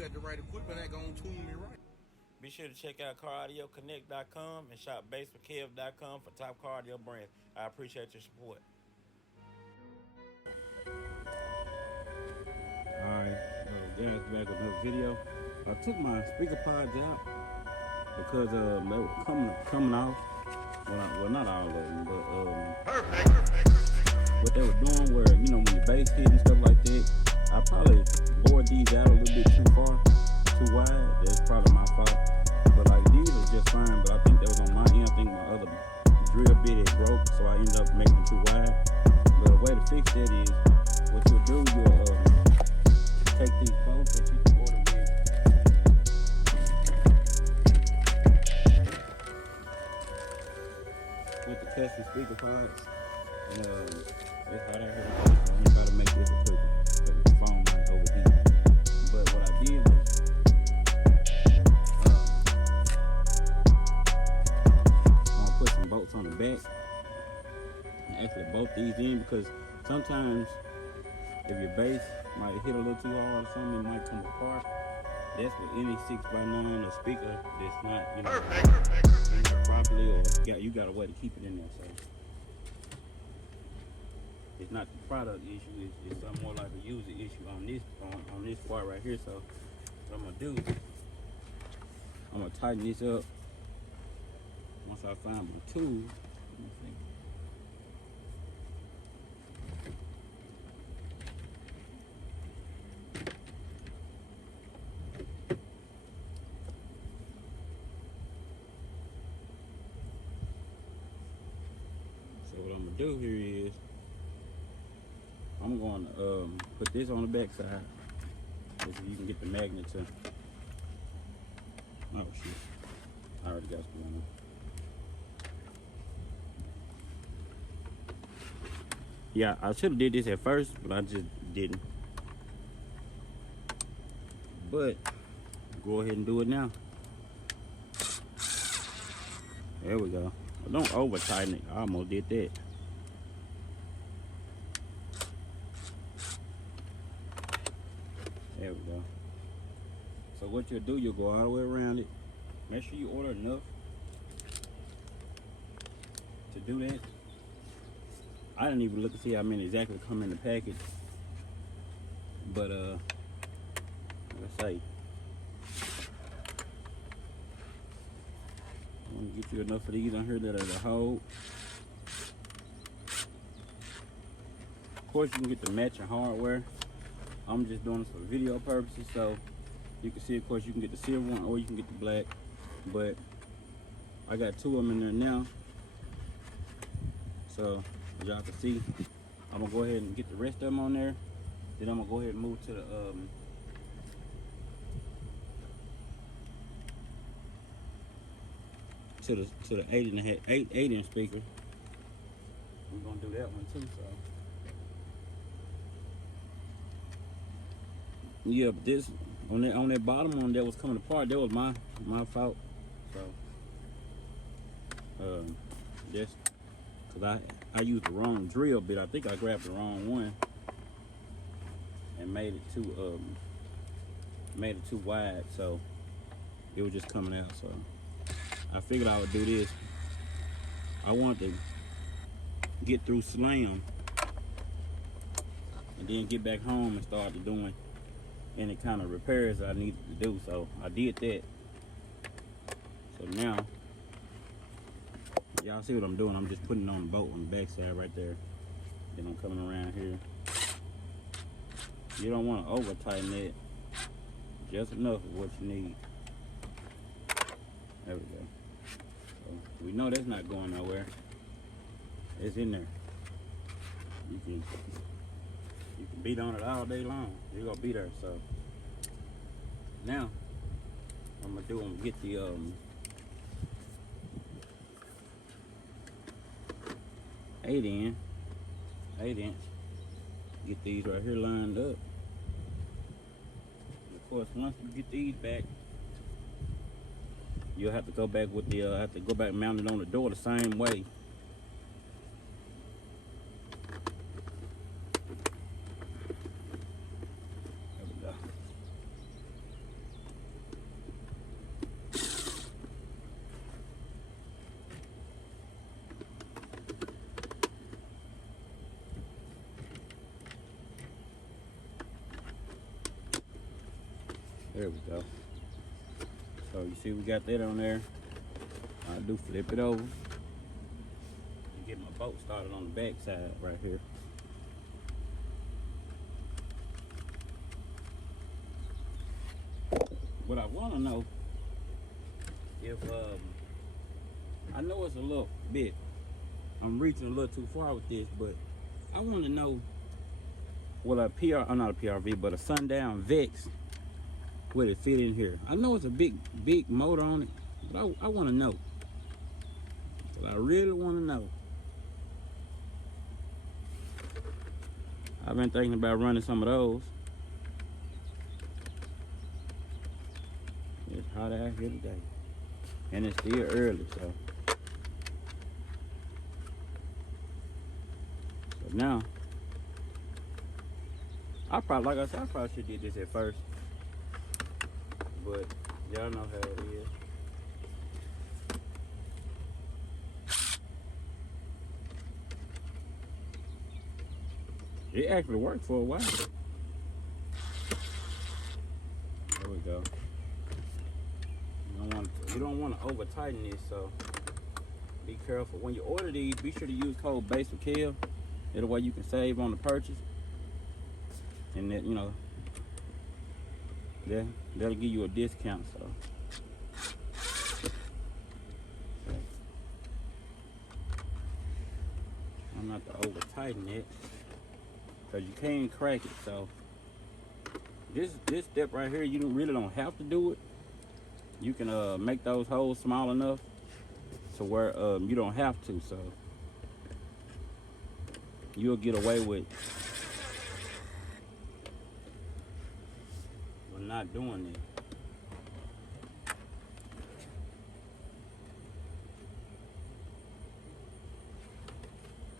got the right equipment, that gonna tune me right. Be sure to check out caraudioConnect.com and shop BASSWITHKEV.com for top car audio brands. I appreciate your support. Alright, guys, back with another video. I took my speaker pods out because they were coming off. Well, not all of them, but what they were doing where, you know, when the bass hit and stuff like that, I probably bored these out a little bit too far, too wide. That's probably my fault. But like these are just fine, but I think that was on my end. I think my other drill bit had broke, so I ended up making them too wide. But the way to fix that is, what you'll do, you'll take these bolts that you can order with the custom speaker pods. And that's how that here goes. I'm gonna try to make this a quick phone might overheat. But what I did was I'm gonna put some bolts on the back and actually bolt these in, because sometimes if your bass might hit a little too hard or something, it might come apart. That's with any 6x9 or speaker that's not, you know, properly, or you got a way to keep it in there. So it's not the product issue, it's something more like a user issue on this part right here. So what I'm gonna do, I'm gonna tighten this up once I find my tool. Let me see. So what I'm gonna do here is I'm going to put this on the back side, so you can get the magnet to. Oh shit! I already got what's going on. Yeah, I should have did this at first, but I just didn't. But go ahead and do it now. There we go. Well, don't over tighten it. I almost did that. There we go. So what you'll do, you'll go all the way around it. Make sure you order enough to do that. I didn't even look to see how many exactly come in the package. But let's say I'm gonna get you enough of these on here that are the hold. Of course, you can get the matching hardware. I'm just doing this for video purposes, so you can see, of course, you can get the silver one or you can get the black, but I got two of them in there now. So as y'all can see, I'm gonna go ahead and get the rest of them on there. Then I'm gonna go ahead and move to the to the 8-inch speaker. We're gonna do that one too. So yeah, but this on that bottom one that was coming apart, that was my fault. So just because I used the wrong drill bit. I think I grabbed the wrong one and made it too wide, so it was just coming out. So I figured I would do this. I wanted to get through Slam and then get back home and start doing any kind of repairs I needed to do. So I did that. So now y'all see what I'm doing. I'm just putting on the bolt on the back side right there. Then I'm coming around here. You don't want to over tighten it. Just enough of what you need. There we go. So we know that's not going nowhere. It's in there. You can beat on it all day long. You're gonna be there. So now I'm gonna get the 8-inch. Get these right here lined up. And of course, once you get these back, you'll have to go back with the mount it on the door the same way. There we go. There we go. So you see we got that on there. I do flip it over and get my boat started on the back side right here. What I want to know if I know it's a little bit, I'm reaching a little too far with this, but I want to know what a not a PRV, but a Sundown Vex, would it fit in here? I know it's a big motor on it, but I want to know. But I really want to know. I've been thinking about running some of those. It's hot out here today, and it's still early, so now I probably, like I said, I probably should did this at first, but y'all know how it is. It actually worked for a while. There we go. You don't want to over tighten this, so be careful. When you order these, be sure to use code BASSWITHKEV. That way you can save on the purchase. And that, you know, that'll give you a discount, so. I'm not to over tighten it, because you can't crack it. So this step right here, you really don't have to do it. You can make those holes small enough to where you don't have to, so you'll get away with not doing it.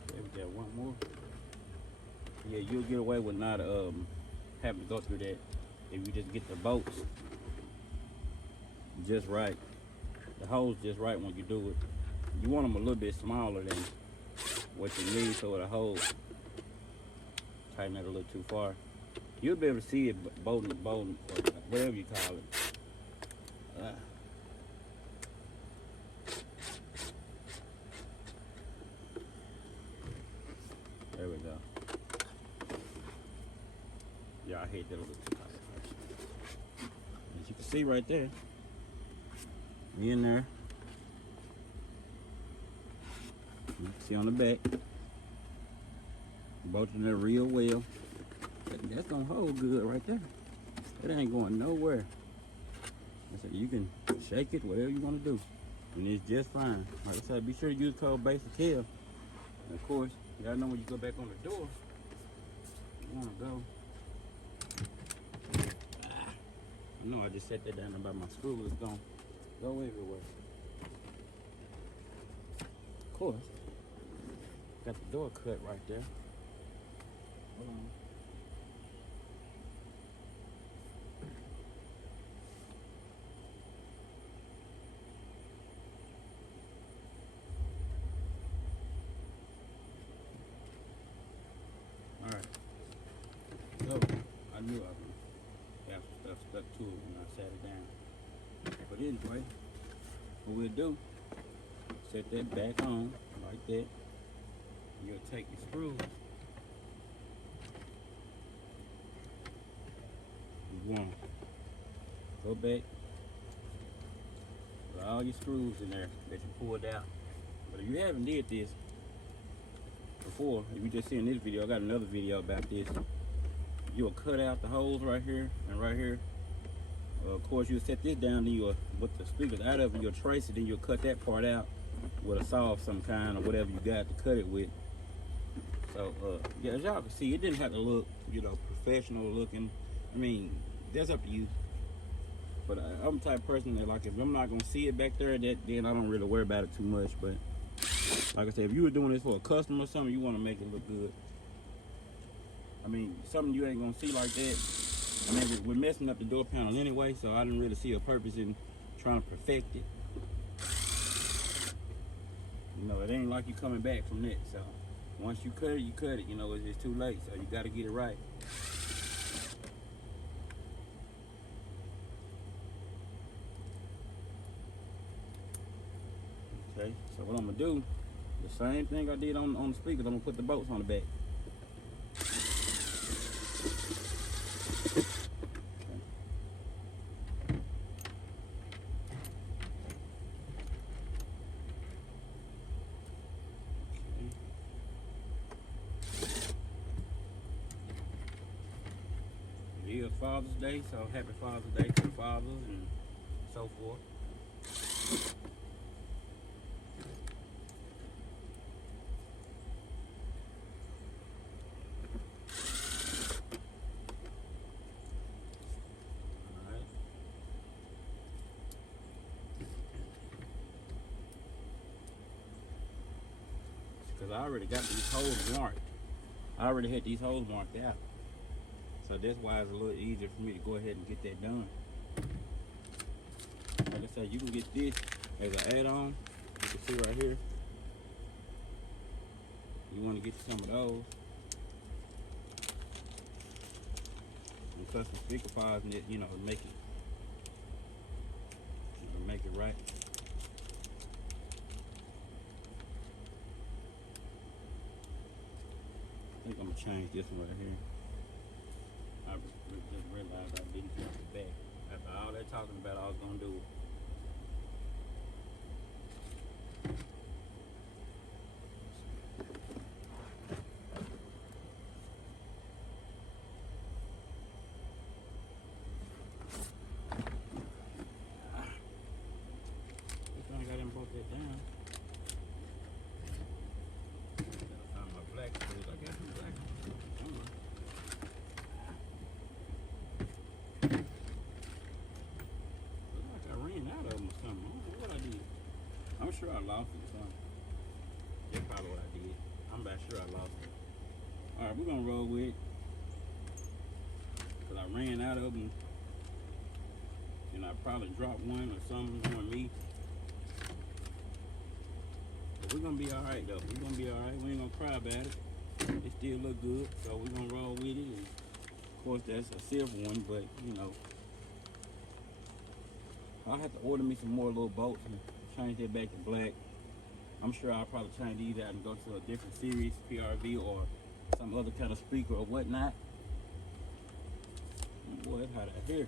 There we got one more. Yeah, you'll get away with not having to go through that if you just get the bolts just right, the holes just right when you do it. You want them a little bit smaller than what you need, so the hole tighten that a little too far. You'll be able to see it bolting, or whatever you call it. There we go. Yeah, I hate that a little too tight. As you can see right there, we in there. You can see on the back, bolting it real well. That's gonna hold good right there. It ain't going nowhere. I said you can shake it, whatever you want to do, and it's just fine. Like I said, be sure to use code BASSWITHKEV. And of course, y'all know when you go back on the door, you want to go. I know I just set that down about my screw. It's gonna go everywhere. Of course, got the door cut right there. Hold on. Alright. So, I knew I would have stuff stuck to it when I sat it down. But anyway, what we'll do, set that back on like that. You'll take your screws. You want to go back with all your screws in there that you pulled out. But if you haven't did this before, if you just seen this video, I got another video about this. You'll cut out the holes right here and right here. Of course, you'll set this down, then you'll, with the speakers out of it, you'll trace it, then you'll cut that part out with a saw of some kind or whatever you got to cut it with. So, yeah, as y'all can see, it didn't have to look, you know, professional looking. I mean, that's up to you. But I'm the type of person that, like, if I'm not going to see it back there, then I don't really worry about it too much. But, like I said, if you were doing this for a customer or something, you want to make it look good. I mean, something you ain't going to see like that. I mean, we're messing up the door panel anyway, so I didn't really see a purpose in trying to perfect it. You know, it ain't like you coming back from that, so once you cut it, you know, it's too late, so you got to get it right. Okay, so what I'm gonna do, the same thing I did on the speakers, I'm gonna put the bolts on the back. It is Father's Day, so happy Father's Day to the fathers and so forth. Because I already got these holes marked. I already had these holes marked out. So that's why it's a little easier for me to go ahead and get that done. Like I said, you can get this as an add-on. You can see right here. You want to get some of those. And plus some speaker files and it, you know, make it right. I think I'm gonna change this one right here. I just realized I didn't put it back. After all that talking about, I was gonna do it. I got him broke that down. Gotta find my black screws. I got some black ones. Looks like I ran out of them or something. I don't know what I did. I'm sure I lost it or something. That's probably what I did. I'm about sure I lost it. Alright, we're gonna roll with it. Cause I ran out of them. And I probably dropped one or something on me. But we're gonna be alright though. We're gonna be alright. We ain't gonna cry about it. It still look good. So we're gonna roll with it. And of course that's a silver one, but you know. I'll have to order me some more little bolts and change that back to black. I'm sure I'll probably change these out and go to a different series, PRV or some other kind of speaker or whatnot. Boy, it's hot out here.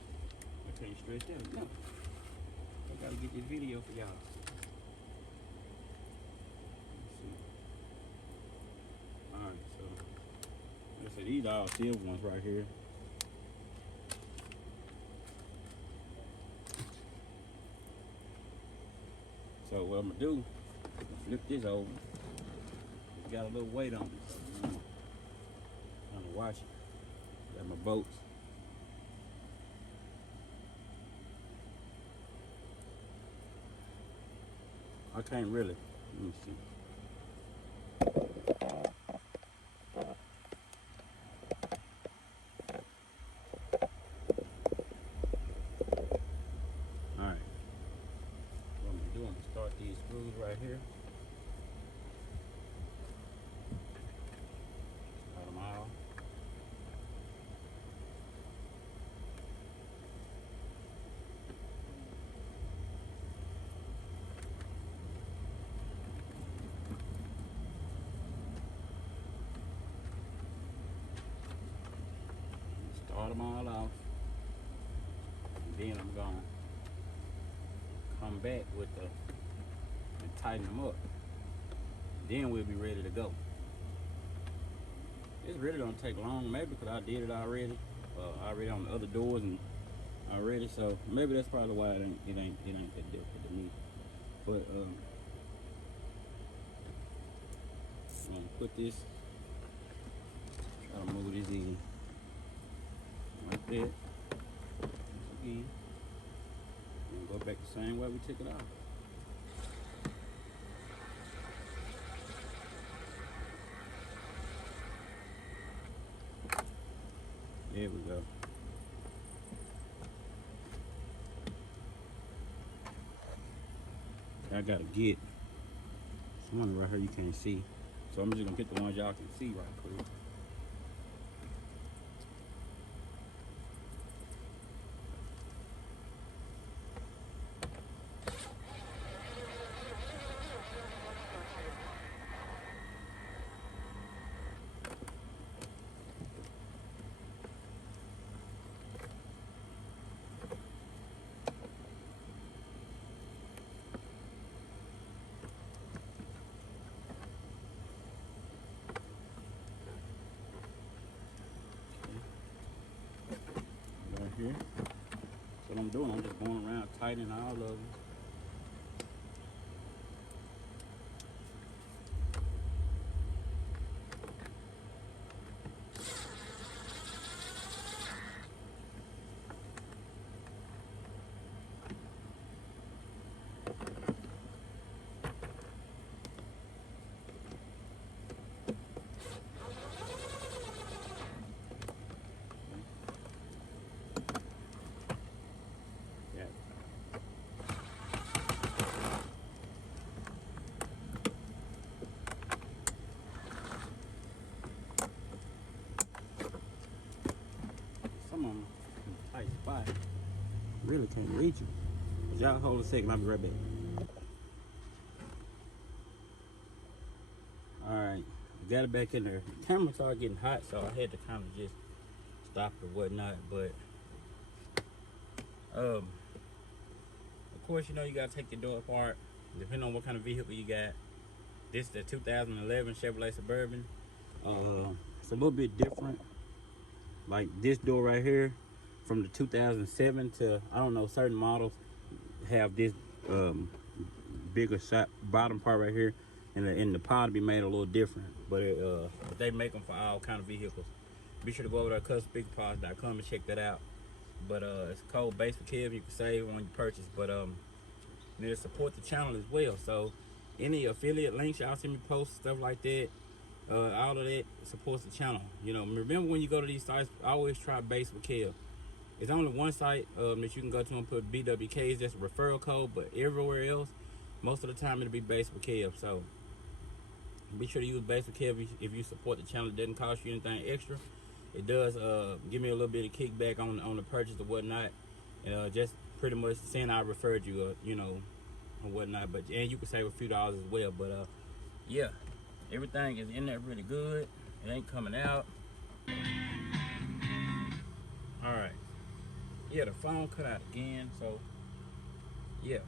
I can't stretch out. No. I gotta get this video for y'all. Alright, so like I said, these are all silver ones right here. So what I'm gonna do, I'm gonna flip this over. It's got a little weight on it, so I'm gonna watch it. Got my bolts. I can't really. Let me see. Alright. What I'm gonna do, I'm gonna start these screws right here. Start them out. Start them all off. And then I'm gonna come back with the and tighten them up. Then we'll be ready to go. It's really don't take long, maybe because I did it already. Already on the other doors and already, so maybe that's probably why it ain't that difficult to me. But I'm gonna put this, try to move this in like that. Again. And go back the same way we took it off. There we go. I gotta get someone right here you can't see. So I'm just gonna get the ones y'all can see right quick. I'm doing. I'm just going around tightening all of them. Some of them tight spot. Really can't reach them. But y'all hold a second, I'll be right back. Alright, got it back in there. The camera started getting hot, so I had to kind of just stop or whatnot. But of course, you know, you gotta take your door apart, depending on what kind of vehicle you got. This is the 2011 Chevrolet Suburban. It's a little bit different. Like this door right here, from the 2007 to, I don't know, certain models have this bigger shot bottom part right here, and the pod to be made a little different. But they make them for all kind of vehicles. Be sure to go over to customspeakerpods.com and check that out. But it's code BASSWITHKEV. You can save when you purchase. But to support the channel as well. So any affiliate links y'all see me post, stuff like that, all of that supports the channel. You know, remember when you go to these sites, always try BASSWITHKEV. It's only one site that you can go to and put BWKs. That's a referral code. But everywhere else, most of the time it'll be BASSWITHKEV. So be sure to use BASSWITHKEV if you support the channel. It doesn't cost you anything extra. It does give me a little bit of kickback on the purchase or whatnot, and just pretty much saying I referred you, you know, or whatnot. But and you can save a few dollars as well. But yeah, everything is in there really good. It ain't coming out. All right. Yeah, the phone cut out again. So yeah,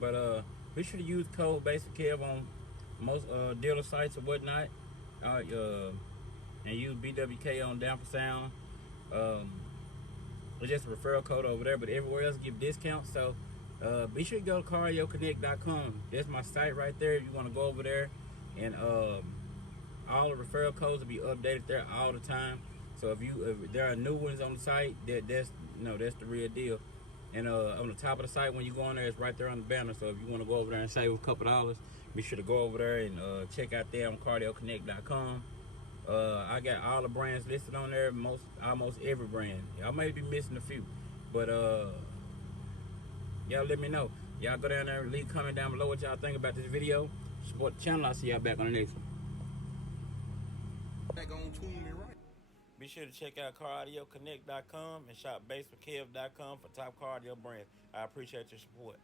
but be sure to use code BASSWITHKEV on most dealer sites or whatnot. And use BWK on Down for Sound. It's just a referral code over there, but everywhere else give discounts. So be sure to go to cardioconnect.com. That's my site right there. If you want to go over there, and all the referral codes will be updated there all the time. So if there are new ones on the site, that's the real deal. And on the top of the site, when you go on there, it's right there on the banner. So if you want to go over there and save a couple dollars, be sure to go over there and check out there on cardioconnect.com. I got all the brands listed on there, almost every brand. Y'all may be missing a few, but y'all let me know. Y'all go down there and leave a comment down below what y'all think about this video. Support the channel. I'll see y'all back on the next one. That gonna tune me right. Be sure to check out cardioconnect.com and shop BASSWITHKEV.com for top cardio brands. I appreciate your support.